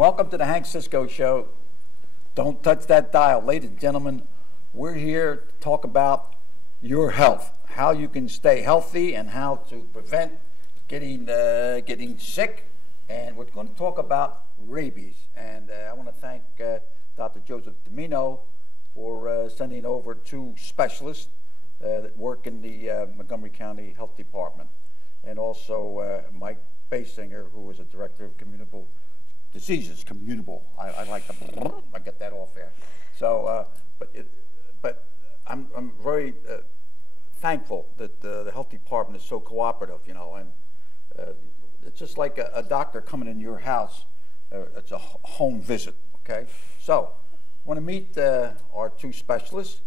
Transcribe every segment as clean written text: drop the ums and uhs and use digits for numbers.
Welcome to the Hank Cisco Show. Don't touch that dial. Ladies and gentlemen, we're here to talk about your health, how you can stay healthy and how to prevent getting sick. And we're going to talk about rabies. And I want to thank Dr. Joseph Domino for sending over two specialists that work in the Montgomery County Health Department. And also Mike Basinger, who is a director of communicable diseases. Communicable. I like to I get that off there. So, but I'm very thankful that the health department is so cooperative, you know, and it's just like a doctor coming in your house. It's a home visit. Okay. So, I want to meet our two specialists,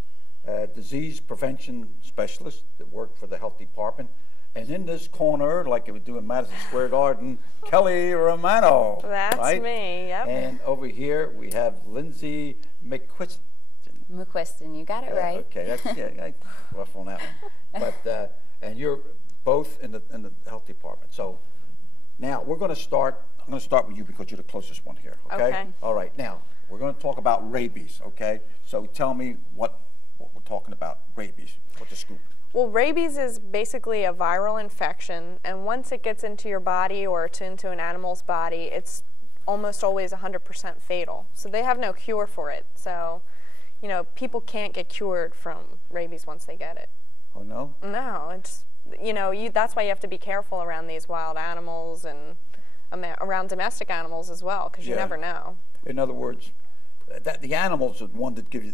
disease prevention specialists that work for the health department. And in this corner, like it would do in Madison Square Garden, Kelly Romano. That's right? me, yep. And over here we have Lindsey McQuiston. McQuiston, you got it right. Okay, that's rough on that one. But and you're both in the health department. So now we're going to start. I'm going to start with you because you're the closest one here. Okay. Okay. All right. Now we're going to talk about rabies. Okay. So tell me what we're talking about. Rabies. What's the scoop? Well, rabies is basically a viral infection, and once it gets into your body or it's into an animal's body, it's almost always 100% fatal. So they have no cure for it. So, you know, people can't get cured from rabies once they get it. Oh, no? No, it's, you know, that's why you have to be careful around these wild animals and around domestic animals as well, because you never know. In other words, the animals are the one that give you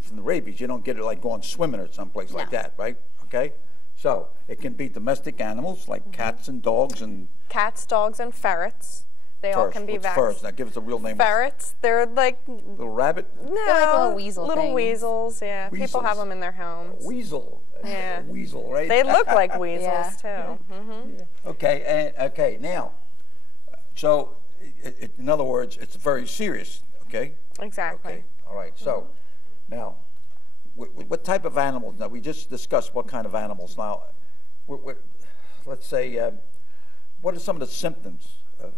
from the rabies. You don't get it like going swimming or someplace like that, right? Okay. So it can be domestic animals like cats and dogs and cats, dogs, and ferrets. They all can be vaccinated. Ferrets? Now give us a real name. Ferrets. They're like little rabbit. No, they're like little weasel little things. Weasels. Yeah, Weasels. People have them in their homes. Weasel. Yeah. Weasel, right? They look like weasels too. Yeah. Okay. Okay. Now, so in other words, it's very serious. Okay. Exactly. Okay. All right. So now, what type of animals? Now we just discussed what kind of animals. Now, let's say, what are some of the symptoms of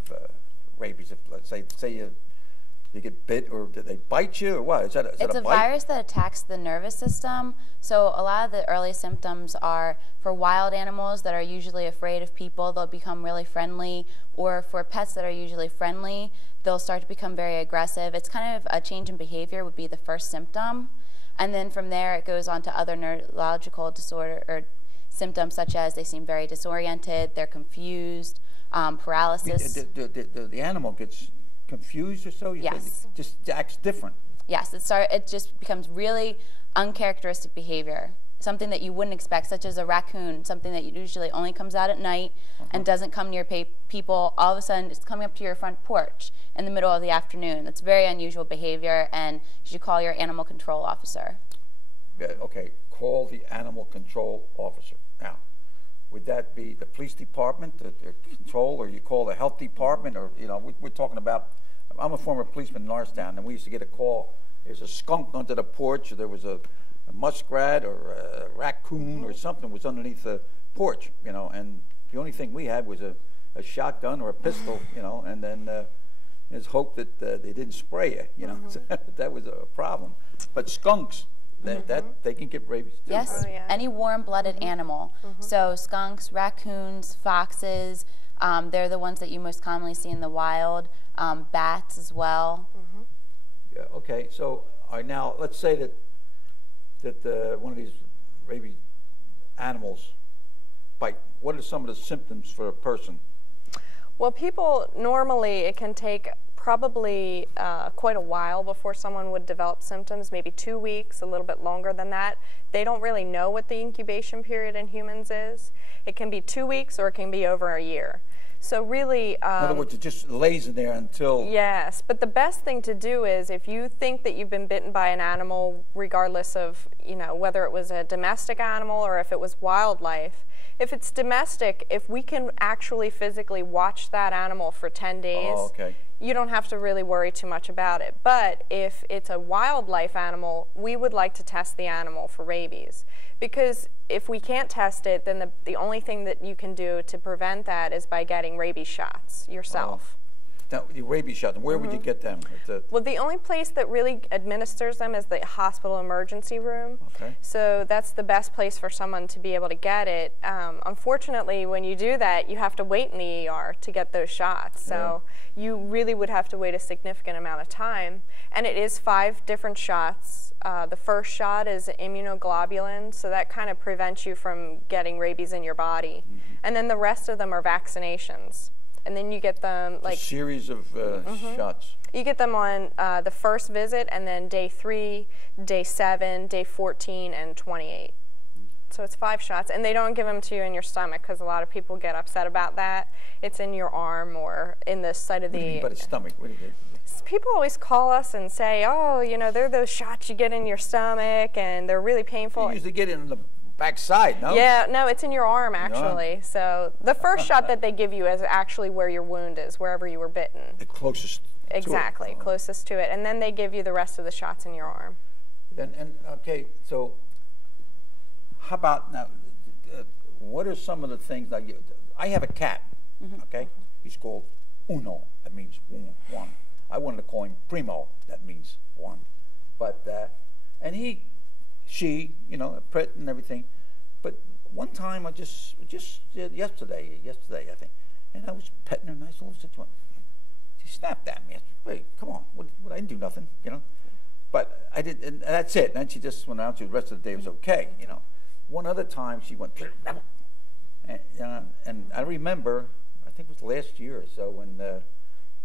rabies? If let's say you get bit, or did they bite you, or what? Is that It's a a bite? virus that attacks the nervous system. So a lot of the early symptoms are for wild animals that are usually afraid of people, they'll become really friendly, or for pets that are usually friendly, they'll start to become very aggressive. It's kind of a change in behavior would be the first symptom. And then from there it goes on to other neurological disorder or symptoms such as they seem very disoriented, they're confused, paralysis. The animal gets confused or so? Yes. It just acts different. Yes, it just becomes really uncharacteristic behavior. Something that you wouldn't expect, such as a raccoon, something that usually only comes out at night and doesn't come near people. All of a sudden, it's coming up to your front porch in the middle of the afternoon. That's very unusual behavior, and you should call your animal control officer. Yeah, okay, call the animal control officer. Now, would that be the police department, the control, or you call the health department, or, you know, we're talking about, I'm a former policeman in Norristown, and we used to get a call, there's a skunk under the porch, or there was a muskrat or a raccoon or something was underneath the porch, you know, and the only thing we had was a shotgun or a pistol, you know, and then there's hope that they didn't spray you, you know. So that was a problem. But skunks, that they can get rabies too. Yes, any warm-blooded animal. So skunks, raccoons, foxes, they're the ones that you most commonly see in the wild. Bats as well. Yeah. Okay. So now let's say that one of these rabies animals bite. What are some of the symptoms for a person? Well, people normally, it can take probably quite a while before someone would develop symptoms, maybe 2 weeks, a little bit longer than that. They don't really know what the incubation period in humans is. It can be 2 weeks or it can be over a year. So really... in other words, it just lays in there until... Yes, but the best thing to do is if you think that you've been bitten by an animal, regardless of, you know, whether it was a domestic animal or if it was wildlife, if it's domestic, if we can actually physically watch that animal for 10 days, you don't have to really worry too much about it. But if it's a wildlife animal, we would like to test the animal for rabies. Because if we can't test it, then the only thing that you can do to prevent that is by getting rabies shots yourself. the rabies shots, where would you get them? Well, the only place that really administers them is the hospital emergency room. Okay. So that's the best place for someone to be able to get it. Unfortunately, when you do that, you have to wait in the ER to get those shots. So you really would have to wait a significant amount of time. And it is 5 different shots. The first shot is immunoglobulin, so that kind of prevents you from getting rabies in your body. And then the rest of them are vaccinations. And then you get them like a series of shots. You get them on the first visit, and then day 3, day 7, day 14, and 28. So it's 5 shots, and they don't give them to you in your stomach because a lot of people get upset about that. It's in your arm or in the side of What do you mean by the stomach? What do you get? People always call us and say, oh, you know, they're those shots you get in your stomach, and they're really painful. You usually get it in the backside, no? Yeah, no, it's in your arm, actually. So the first shot that they give you is actually where your wound is, wherever you were bitten. The closest Exactly, to it. closest to it. And then they give you the rest of the shots in your arm. Okay, so how about now, what are some of the things that I have a cat, okay? He's called Uno, that means one. I wanted to call him Primo, that means 1. But, and she, you know, pet and everything. But one time I just yesterday I think, and I was petting her, nice little situation. She snapped at me. I said, wait, come on, I didn't do nothing, you know. But I did, and that's it. And then she just went out to the rest of the day was okay, you know. One other time she went, and I remember, I think it was last year or so when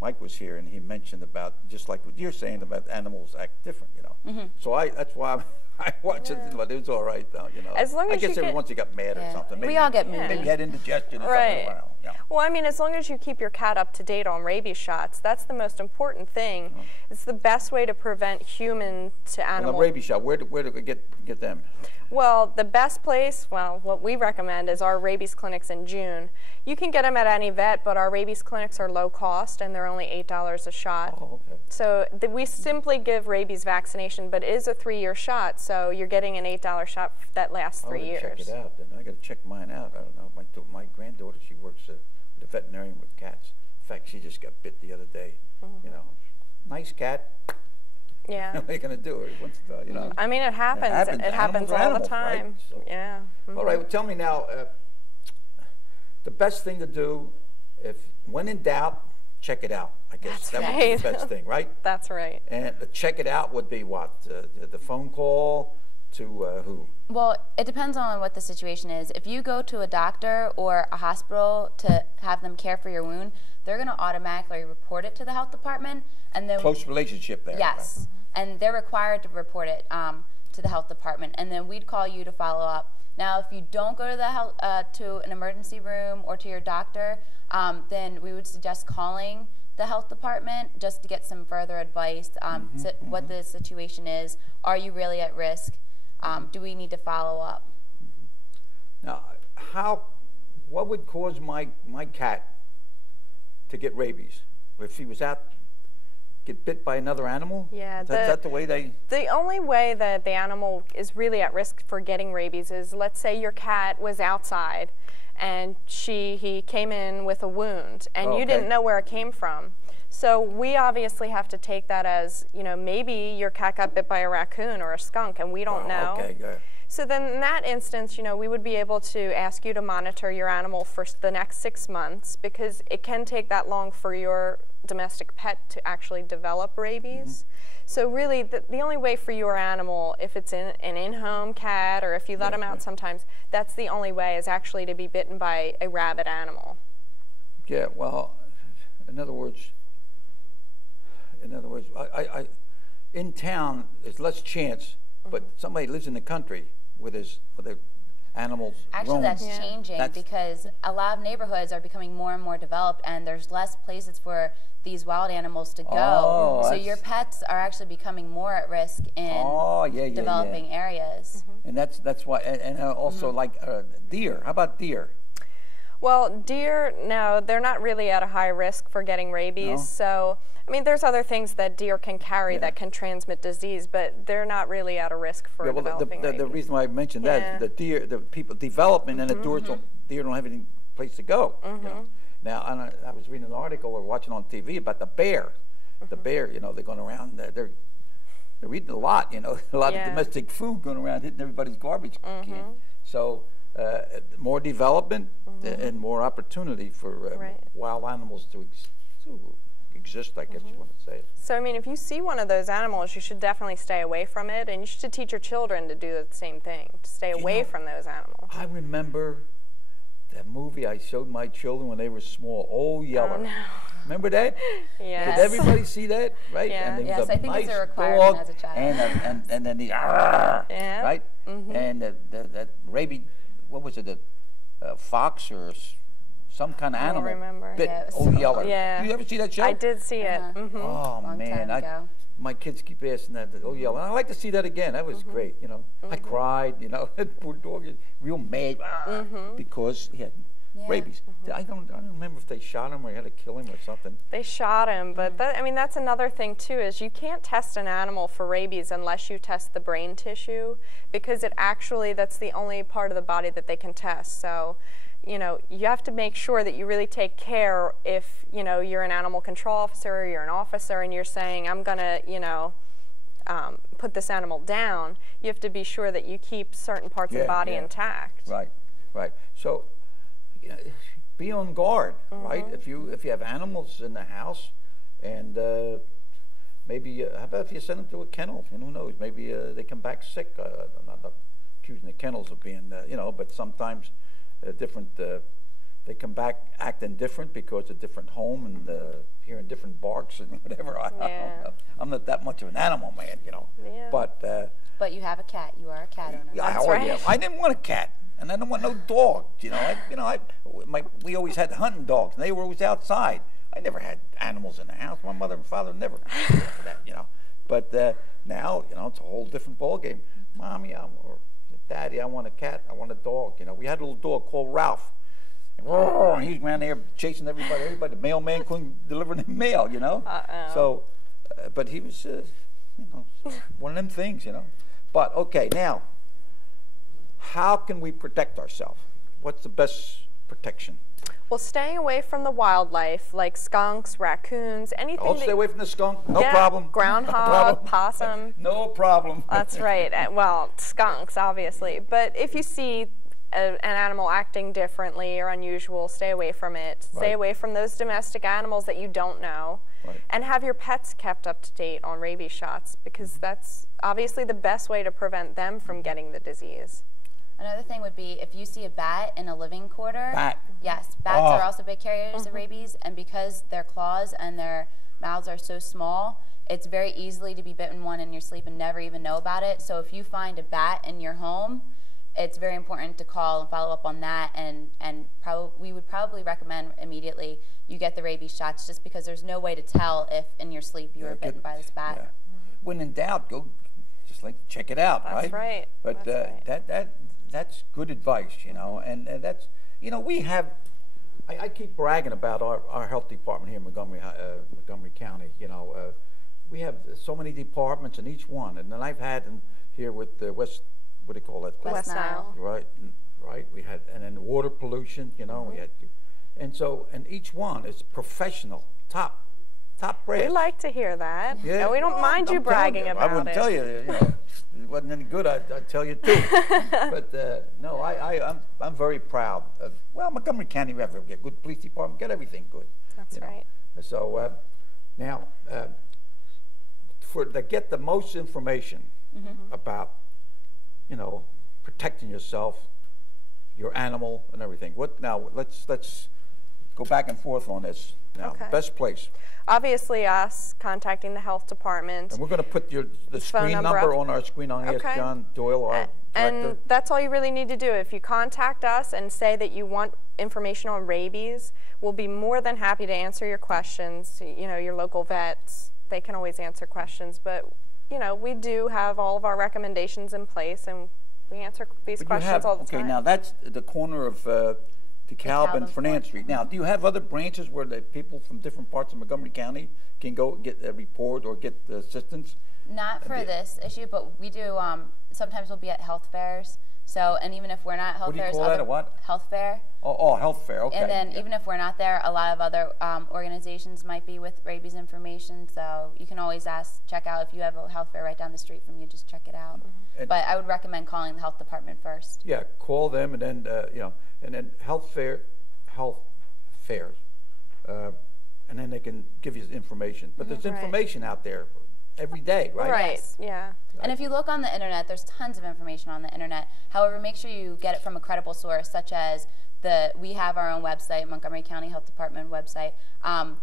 Mike was here and he mentioned about, just like what you're saying about animals act different, you know. So that's why I watched it, but it was all right though, you know. As long as I guess every once you got mad or something. Maybe, we all get moody. Maybe you had indigestion or something. Yeah. Well, I mean, as long as you keep your cat up to date on rabies shots, that's the most important thing. It's the best way to prevent human to animal. Well, the rabies shot, where do we get them? Well, the best place, well, what we recommend is our rabies clinics in June. You can get them at any vet, but our rabies clinics are low cost and they're only $8 a shot. Oh, okay. So we simply give rabies vaccination, but it is a 3-year shot, so you're getting an $8 shot that lasts 3 years. Check it out. Then I got to check mine out. I don't know. My granddaughter, she works at the veterinarian with cats. In fact, she just got bit the other day. You know, nice cat. Yeah. What are you going to do? You know. I mean, it happens. It happens all the time. Right? So. Yeah. All right. Well, tell me now. The best thing to do, when in doubt, check it out. I guess that would be the best thing, right? That's right. And the check it out would be what? The phone call to who? Well, it depends on what the situation is. If you go to a doctor or a hospital to have them care for your wound, they're going to automatically report it to the health department, and then close relationship there. Yes, and they're required to report it to the health department, and then we'd call you to follow up. Now, if you don't go to the to an emergency room or to your doctor, then we would suggest calling the health department just to get some further advice what the situation is. Are you really at risk? Do we need to follow up? Now, what would cause my cat to get rabies? If he was out, get bit by another animal? Yeah. Is that the way they? The only way that the animal is really at risk for getting rabies is, let's say your cat was outside and he came in with a wound and you didn't know where it came from. So we obviously have to take that as, you know, maybe your cat got bit by a raccoon or a skunk and we don't know. Okay, good. So then in that instance, you know, we would be able to ask you to monitor your animal for the next 6 months, because it can take that long for your domestic pet to actually develop rabies. So really the only way for your animal, if it's an in-home cat or if you let them out sometimes, that's the only way, is actually to be bitten by a rabid animal. Yeah, well, in other words, I in town there's less chance, but somebody lives in the country where their animals Actually, roam. that's changing because a lot of neighborhoods are becoming more and more developed, and there's less places for these wild animals to go. So your pets are actually becoming more at risk in developing areas. And that's why, and also like deer. How about deer? Well, deer, no, they're not really at a high risk for getting rabies. So, I mean, there's other things that deer can carry that can transmit disease, but they're not really at a risk for developing rabies. The reason why I mentioned that is the people developing, and the deer don't have any place to go. You know? Now, I was reading an article or watching on TV about the bear. The bear, you know, they're going around, they're eating a lot, you know, a lot of domestic food going around, hitting everybody's garbage can. So more development and more opportunity for wild animals to exist, I guess you want to say. So, I mean, if you see one of those animals, you should definitely stay away from it, and you should teach your children to do the same thing, to stay away from those animals. I remember that movie I showed my children when they were small, Old Yeller. Oh, no. Remember that? Yes. Did everybody see that? Right? Yeah. And Yes, I think nice it's a requirement dog, as a child. And then the right? Mm-hmm. And that Rabies, what was it, a fox or some kind of animal remember. bit Yeah, it was Old so Yeller. Yeah. Did you ever see that show? I did see it. Oh, Long man. time ago. My kids keep asking that, Old Yeller. I'd like to see that again. That was great, you know. I cried, you know. That poor dog is real mad because he had rabies. I don't remember if they shot him or had to kill him or something. They shot him, but I mean, that's another thing too, is you can't test an animal for rabies unless you test the brain tissue, because that's the only part of the body that they can test. So, you know, you have to make sure that you really take care if, you know, you're an animal control officer or you're an officer and you're saying, I'm gonna, you know, put this animal down. You have to be sure that you keep certain parts of the body intact. Right, right. So, be on guard, right? If you have animals in the house, and maybe how about if you send them to a kennel? And who knows? Maybe they come back sick. I'm not accusing the kennels of being, you know, but sometimes different. They come back acting different because it's a different home and hearing different barks and whatever. I don't know. I'm not that much of an animal man, you know. Yeah. But you have a cat. You are a cat owner. That's right. Yeah. I didn't want a cat. And I don't want no dog, you know. We always had hunting dogs, and they were always outside. I never had animals in the house. My mother and father never did that, you know. But now, you know, it's a whole different ballgame. Mommy, or Daddy, I want a cat. I want a dog. You know, we had a little dog called Ralph. And he's around there chasing everybody. The mailman couldn't deliver the mail, you know. So, but he was, you know, one of them things, you know. But okay, now. How can we protect ourselves? What's the best protection? Well, staying away from the wildlife, like skunks, raccoons, anything. Don't stay away from the skunk. No problem. Groundhog, no problem. possum. No problem. That's right. Well, skunks, obviously. But if you see an animal acting differently or unusual, stay away from it. Stay away from those domestic animals that you don't know. And have your pets kept up to date on rabies shots, because that's obviously the best way to prevent them from getting the disease. Another thing would be if you see a bat in a living quarter. Bat. Yes, bats are also big carriers of rabies, and because their claws and their mouths are so small, it's very easily to be bitten one in your sleep and never even know about it. So if you find a bat in your home, it's very important to call and follow up on that, and we would probably recommend immediately you get the rabies shots, just because there's no way to tell if in your sleep you were bitten by this bat. Yeah. When in doubt, go just check it out, That's right. But that's good advice, you know, and that's, you know, we have, I keep bragging about our health department here in Montgomery County, you know. We have so many departments in each one, and then I've had them here with the what do they call that? West Nile. Right. We had, and then water pollution, you know, we had, and so, and each one is professional, top brass. We like to hear that. Yeah. And we don't mind you bragging about it. I wouldn't tell you, you know, it wasn't any good, I'd tell you too. But no, I'm very proud of, well, Montgomery County, we have a good police department, get everything good. That's right. So now, to get the most information about, you know, protecting yourself, your animal, and everything. Now? Let's go back and forth on this. Now, best place. Obviously, us contacting the health department. And we're going to put the screen number on our screen. I'm going to ask John Doyle, our director. And that's all you really need to do. If you contact us and say that you want information on rabies, we'll be more than happy to answer your questions. You know, your local vets, they can always answer questions. But, you know, we do have all of our recommendations in place, and we answer these questions all the time. Okay, now that's the corner of DeKalb and Fernand Street. Now, do you have other branches where the people from different parts of Montgomery County can go get a report or get assistance? Not for this issue, but we do, sometimes we'll be at health fairs. So, and even if we're not health What do you fairs, call that, a what? Health fair. Oh, health fair, okay. And then yeah. even if we're not there, a lot of other organizations might be with rabies information. So you can always check out if you have a health fair right down the street from you, just check it out. But I would recommend calling the health department first. Yeah, call them, and then and then health fairs, and then they can give you information. But there's information out there every day, right? Right. Yes. Yeah. And if you look on the internet, there's tons of information on the internet. However, make sure you get it from a credible source, such as we have our own website, Montgomery County Health Department website,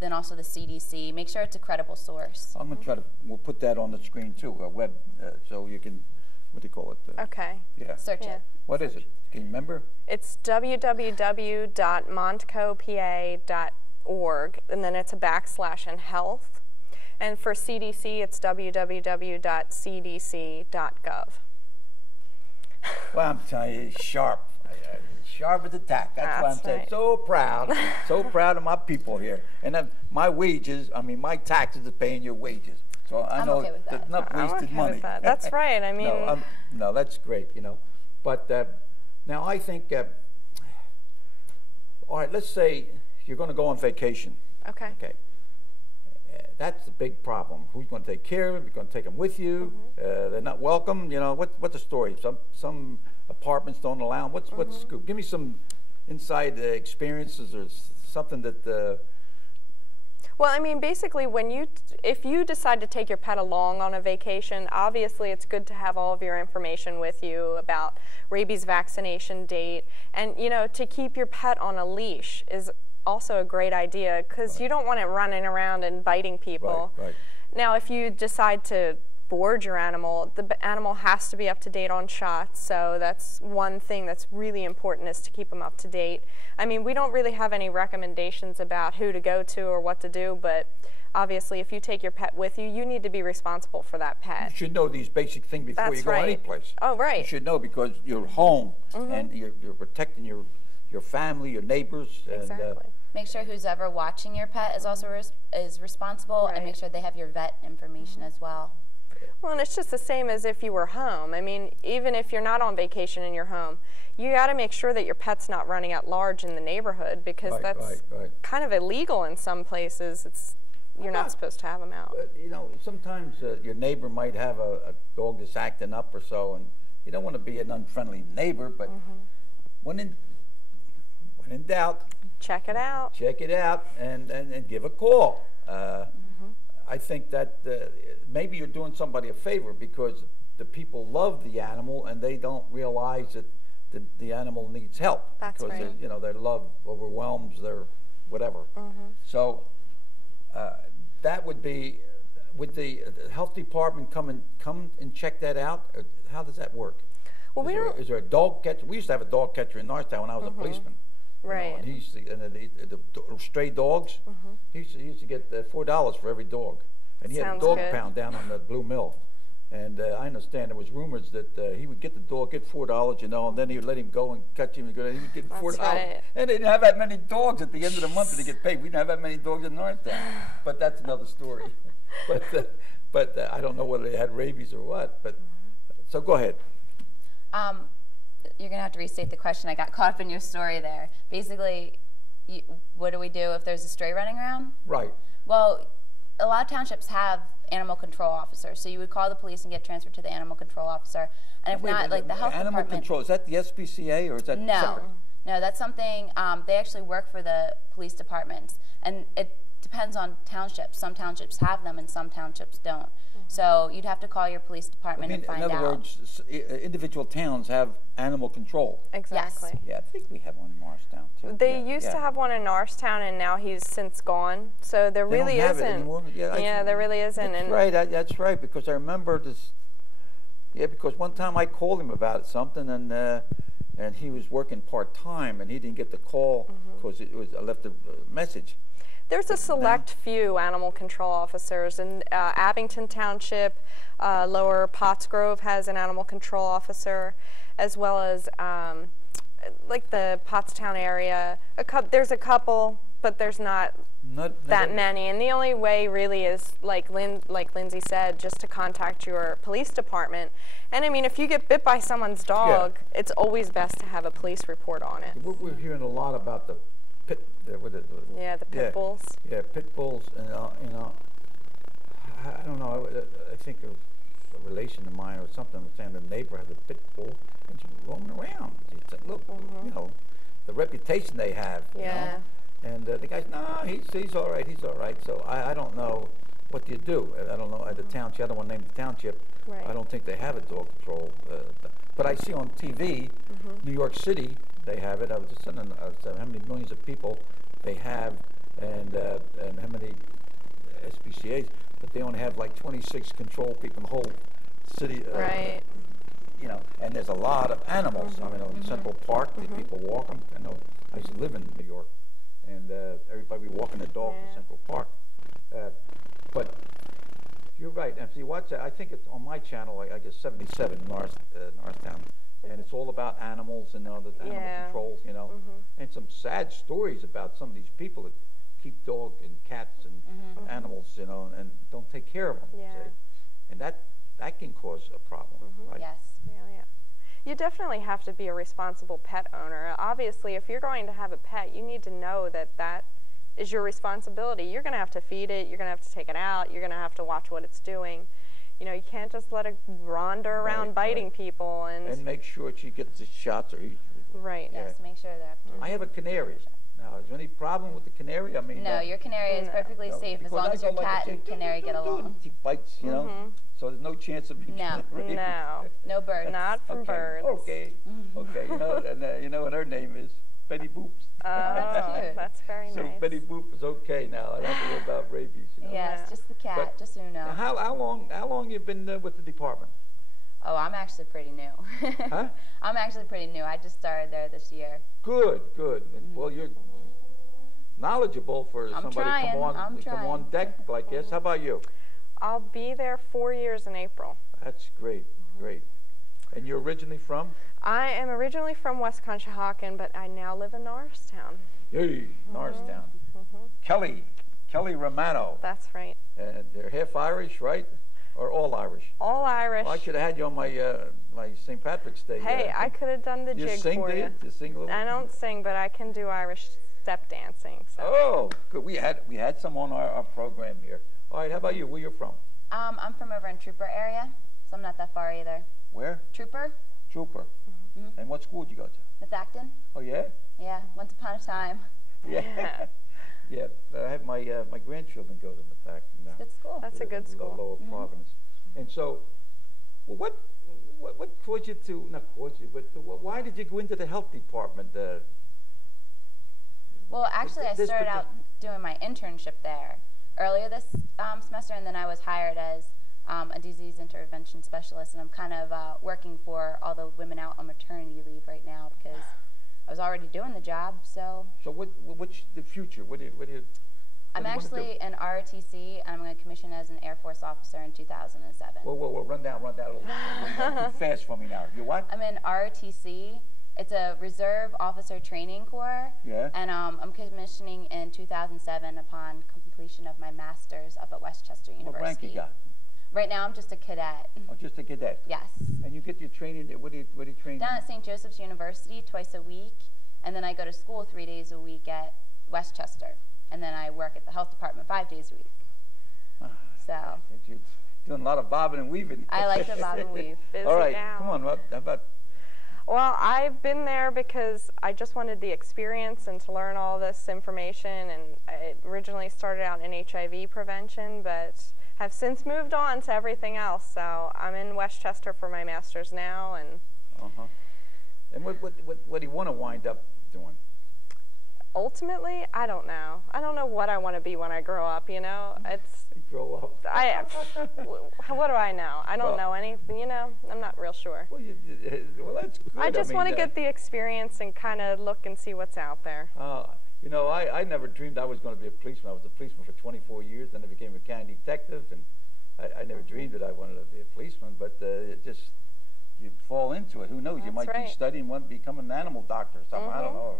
then also the CDC. Make sure it's a credible source. I'm going to try to, we'll put that on the screen too, a web, so you can, what do you call it? Okay. Yeah. Search it. What is it? Can you remember? It's www.montcopa.org, and then it's a / and health. And for CDC, it's www.cdc.gov. Well, I'm telling you, sharp. Sharp as a tack. That's why I'm saying so proud of my people here. And my wages, I mean, my taxes are paying your wages. So I know okay with that. there's not wasted money. That's right. I mean, no, that's great, you know. But now I think, all right, let's say you're going to go on vacation. Okay. Okay. That's the big problem. Who's going to take care of them? You're going to take them with you. They're not welcome. You know, what's the story? Some apartments don't allow them. What's the scoop? Give me some inside experiences or something that. Well, I mean, basically, if you decide to take your pet along on a vacation, obviously it's good to have all of your information with you about rabies vaccination date, and to keep your pet on a leash is also a great idea, because you don't want it running around and biting people. Right. Now, if you decide to board your animal, the animal has to be up to date on shots, so that's one thing that's really important, is to keep them up to date. I mean, we don't really have any recommendations about who to go to or what to do, but obviously if you take your pet with you, you need to be responsible for that pet. You should know these basic things before you go any place. Oh, right. You should know, because you're home and you're protecting your family, your neighbors. Exactly. And, Make sure who's ever watching your pet is also is responsible, and make sure they have your vet information as well. Well, and it's just the same as if you were home. I mean, even if you're not on vacation in your home, you got to make sure that your pet's not running at large in the neighborhood, because that's kind of illegal in some places. You're not supposed to have them out. Sometimes your neighbor might have a dog that's acting up or so, and you don't want to be an unfriendly neighbor, but when in doubt, check it out. Check it out and give a call. I think that maybe you're doing somebody a favor, because the people love the animal and they don't realize that the animal needs help. That's because right. Their love overwhelms their whatever. So that would be, would the health department come and check that out? Or how does that work? Well, is there a dog catcher? We used to have a dog catcher in Norristown when I was a policeman. Right. And he used to, the stray dogs, he used to get $4 for every dog. And he had a dog pound down on the Blue Mill. And I understand there was rumors that he would get the dog, get $4, and then he would let him go and catch him, and he would get $4. Right. And they didn't have that many dogs at the end of the month to get paid. We didn't have that many dogs in Norristown. But that's another story. But I don't know whether they had rabies or what. But so go ahead. You're going to have to restate the question. I got caught up in your story there. Basically, what do we do if there's a stray running around? Right. Well, a lot of townships have animal control officers, so you would call the police and get transferred to the animal control officer. And if not, like the health department. Animal control, is that the SPCA or is that separate? No, that's something, they actually work for the police departments. And it depends on townships. Some townships have them and some townships don't. So you'd have to call your police department and find out. In other words, individual towns have animal control. Exactly. Yes. Yeah, I think we have one in Norristown too. They used to have one in Norristown, and now he's since gone. So there really isn't. They don't have it anymore? Yeah, there really isn't. That's right. That's right, because I remember this. Yeah, because one time I called him about something, and he was working part-time, and he didn't get the call because I left a message. There's a select few animal control officers in Abington Township. Lower Pottsgrove has an animal control officer, as well as like the Pottstown area. There's a couple. but there's not that many. And the only way really is, like Lindsey said, just to contact your police department. And I mean, if you get bit by someone's dog, it's always best to have a police report on it. We're hearing a lot about the pit bulls. Yeah, pit bulls, and you know, I don't know. I think of a relation of mine or something was saying the neighbor has a pit bull and she's roaming around. He said, look, you know, the reputation they have. You know? And the guy's, no, he's all right, he's all right. So I don't know what you do. I don't know, at the township, I don't want to name the township. Right. I don't think they have a dog patrol. But I see on TV, New York City, they have it. I was just saying how many millions of people they have and how many SPCAs, but they only have like 26 control people in the whole city. Right. You know, and there's a lot of animals. I mean, in Central Park, people walk them. I know I used to live in New York, and everybody walking the dog in Central Park. But you're right. And if you watch that, I think it's on my channel, I guess 77 Northtown, and it's all about animals and the animal controls, you know, and some sad stories about some of these people that keep dogs and cats and animals, you know, and don't take care of them. Say. And that can cause a problem, right? Yes. Yeah. You definitely have to be a responsible pet owner. Obviously, if you're going to have a pet, you need to know that that is your responsibility. You're going to have to feed it. You're going to have to take it out. You're going to have to watch what it's doing. You know, you can't just let it wander around biting people. And make sure she gets the shots. Yes, make sure that. I have a canary. Now, is there any problem with the canary? I mean, no, your canary is perfectly safe as long as your cat and canary get along. She bites, you know, so there's no chance of being no birds. Not from birds. Okay, you know, and you know what her name is? Betty Boops. Oh, that's cute. That's very nice. So Betty Boop is okay now. I don't have to worry about rabies. You know? Yes, just the cat, but just so you know. Now how long you been with the department? Oh, I'm actually pretty new. Huh? I'm actually pretty new. I just started there this year. Good. Well, you're knowledgeable for somebody come on deck like this. How about you? I'll be there 4 years in April. That's great. And you're originally from? I am originally from West Conshohocken, but I now live in Norristown. Hey, Norristown. Kelly Romano. That's right. And they're half Irish, right? Or all Irish? All Irish. Well, I should have had you on my my St. Patrick's Day. Hey, I could have done the jig for you. You sing a little? I don't sing, but I can do Irish step dancing. So. Oh, good. We had some on our program here. All right, how about you? Where you from? I'm from over in Trooper area, so I'm not that far either. Where? Trooper. And what school did you go to? McQuiston. Oh, yeah? Yeah, once upon a time. Yeah. I have my grandchildren go to McQuiston now. Good school. That's a good school. Lower Providence. And so, well, what caused you to, not caused you, but why did you go into the health department? Well, actually, I started out doing my internship there earlier this semester, and then I was hired as a disease intervention specialist, and I'm kind of working for all the women out on maternity leave right now because I was already doing the job. So what's the future? What do you I'm actually an ROTC, and I'm going to commission as an Air Force officer in 2007. Whoa, run down a little too fast for me now. You what? I'm in ROTC. It's a Reserve Officer Training Corps. Yeah. And I'm commissioning in 2007 upon completion of my master's up at Westchester University. What rank you got? Right now, I'm just a cadet. Oh, just a cadet? Yes. And you get your training, what do you train? Down at St. Joseph's University twice a week, and then I go to school 3 days a week at Westchester, and then I work at the health department 5 days a week. So. You're doing a lot of bobbing and weaving. I like to bob and weave. All right, come on, how about? Well, I've been there because I just wanted the experience and to learn all this information, and I originally started out in HIV prevention, but have since moved on to everything else. So I'm in Westchester for my master's now, and. And what do you want to wind up doing? Ultimately, I don't know. I don't know what I want to be when I grow up. You know, it's. Grow up. What do I know? I don't know anything. You know, I'm not real sure. Well, that's good. I just want to get the experience and kind of look and see what's out there. You know, I never dreamed I was going to be a policeman. I was a policeman for 24 years, then I became a county detective, and I never dreamed that I wanted to be a policeman, but it just, you fall into it. Who knows? You might be studying, want to become an animal doctor or something. I don't know.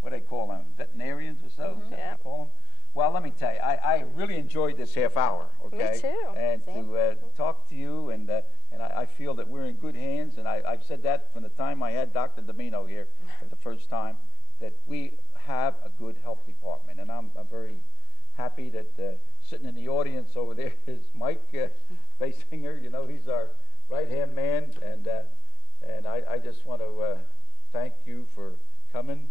what do they call them, veterinarians or so? Is that Yeah. what they call them? Well, let me tell you, I really enjoyed this half hour, okay? Me too. And Same. to talk to you, and I feel that we're in good hands, and I've said that from the time I had Dr. Domino here for the first time, that we have a good health department, and I'm very happy that sitting in the audience over there is Mike Basinger. You know, he's our right-hand man, and I just want to thank you for coming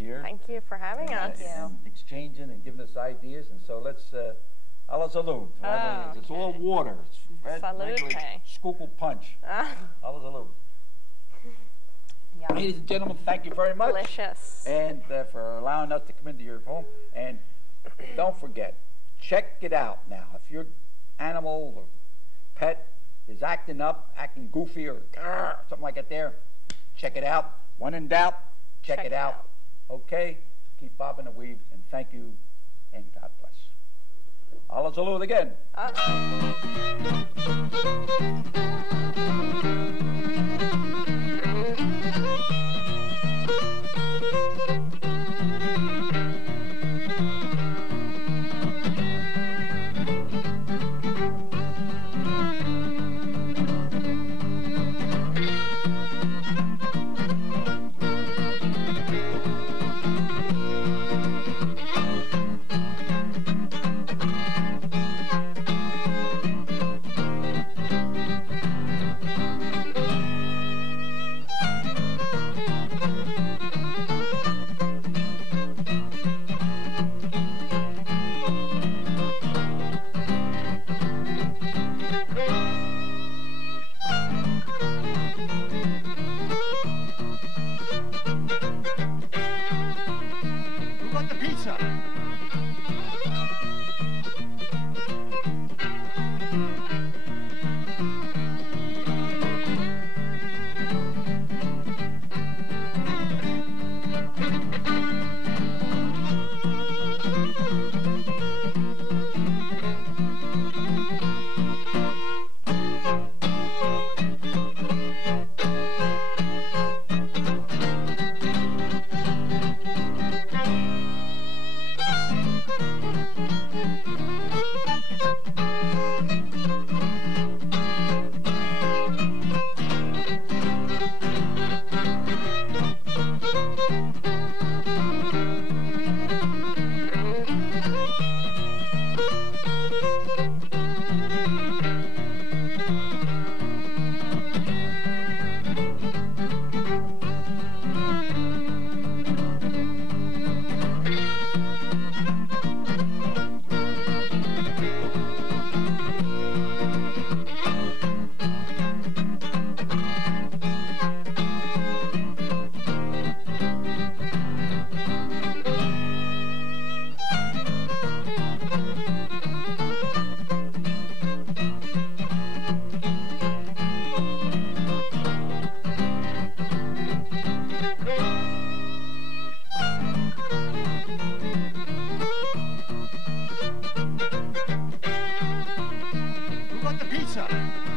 here. Thank you for having us. And exchanging and giving us ideas. And so let's, alla salud. It's all water. It's Salute. Schuylkill punch. Alla salud. Yeah. Ladies and gentlemen, thank you very much. Delicious. And for allowing us to come into your home. And don't forget, check it out now. If your animal or pet is acting up, acting goofy or something like that there, check it out. When in doubt, check it out. Okay? Keep bobbing and weave, and thank you, and God bless. Alla salud again. Who got the pizza? Who got the pizza?